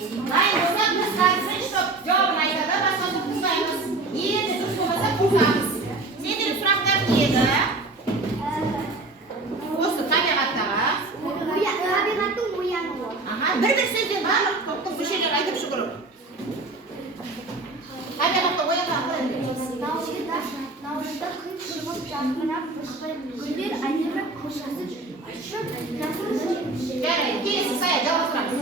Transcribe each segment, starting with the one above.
Dayın olsak biz karşısın işte cevabını aytada başkası kızmayımız. Yedi dürüst olmasa kursamız. Nedir suraklar neydi? Осы табиғаттағы. Табиғаттың оянуы. Bir сөзден барлық топтың мүшелері айтып шығару. Табиғатта оянған Наурызда күн шығып жарқырап гүлдер әдемі қошасын ұшып жарайды, келесі сая жалғастырамыз.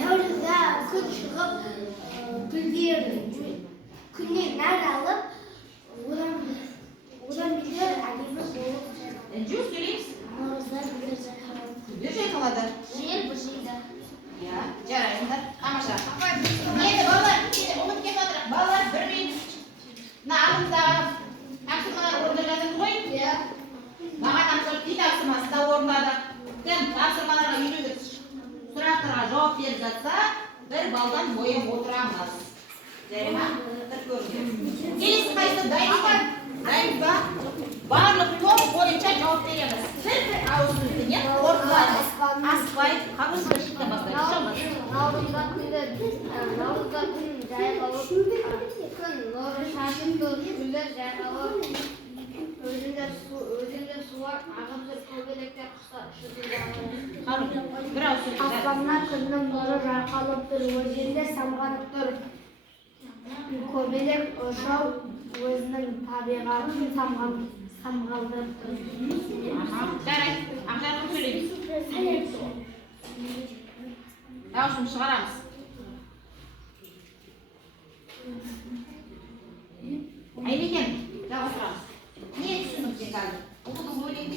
Наурызда күн шығып гүлдер күннен нәр алып одан бетер әдемі болып Жүз сөйлейміз. наурызда гүлдер жайқалады. Гүлдер жайқалады. Жел быжиды. Иә, жарайсыңдар. Тамаша. Енді балалар, ұмыт кетіп жатыр. Балалар, бір минут. Мына алдымыздағы тапсырмалар орындалады ғой? Иә. Маған тапсырып, үй тапсырмасы да орындады. Кім тапсырмаларға үйреніп сұрақтарға жауап беріп жатса, бір балдан бойы отырамыз. Жарай ма? Бір көрінеді. Келесі қайсы дайын ба? Дайын ба? Барлық топ бойынша жауап береміз. Бір ауыз сөзден қорытындылаймыз. Аспай, қағазға шыққан бастаймыз. Наурызда күн жайқалып, күн нұры шашып тұр, гүлдер жайқалып, өзенде сулар ағып жүр, көбелектер құстар ұшып жүр. Bir ауыз сөз. Аспаннан күннің нұры жайқалып тұр, өзенде самғанып тұр. Көбелек ұшау өзінің табиғатын самғалдырып тұр. Жарайды, ақжарқын сөйлейміз. Дауысын шығарамыз. Аймекен, жалғастырамыз. Не түсіндің сен қазір? Оқудың өлеңді